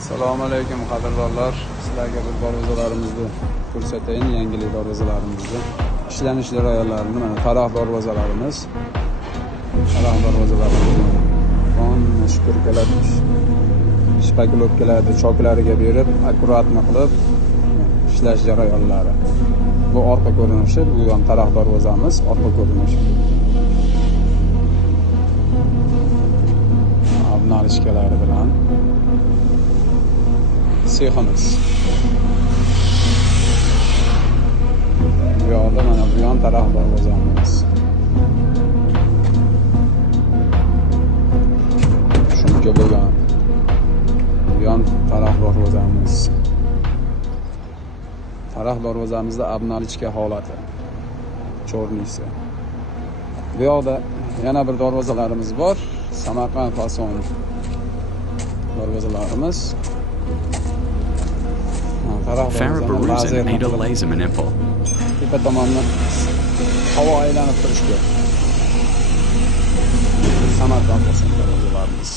Assalomu alaykum qadrdonlar. Sizlarga bu darvozalarimizni ko'rsatayin, yangilik darvozalarimizni. Ishlanish jarayonlarini mana taroq darvozalarimiz. Taroq darvozalarimiz. Qon shturkalar, shpakilovkalarni choklariga berib, akkuratni qilib ishlash jarayonlari. Bu orqa ko'rinishi, bu ham taroq darvozamiz, orqa ko'rinishi. Nalishkalari bilan seximiz. Bu yoqda mana bu yon taraf darvozamiz. Shunga bo'lgan. Bu yon taraf darvozamiz. Taraf darvozamizda abnalichka holati. Chornisi. Bu yoqda yana bir darvozalarimiz bor. Samarqand fason darvozalarimiz. Farah Baruza made a laserman info. Tepa tomondan havo aylanib turishga. Samarqand fason darvozalarimiz.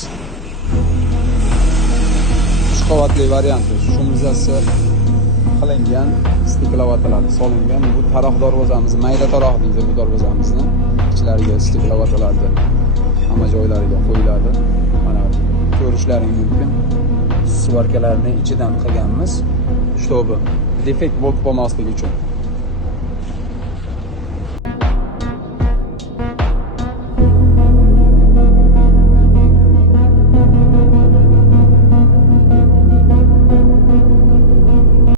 3 qavatli varianti. Shumzasi qilingan, stiklavatalari solingan. Bu taroq darvozamiz, mayda taroq deydi bu darvozamizni. Ichlariga stiklavatalarni hamma joylariga qo'yiladi. Mana ko'rishlaring mumkin. Svarkalarni ichidan qilganmiz. Shtobi defekt bo'lib qolmasligi uchun.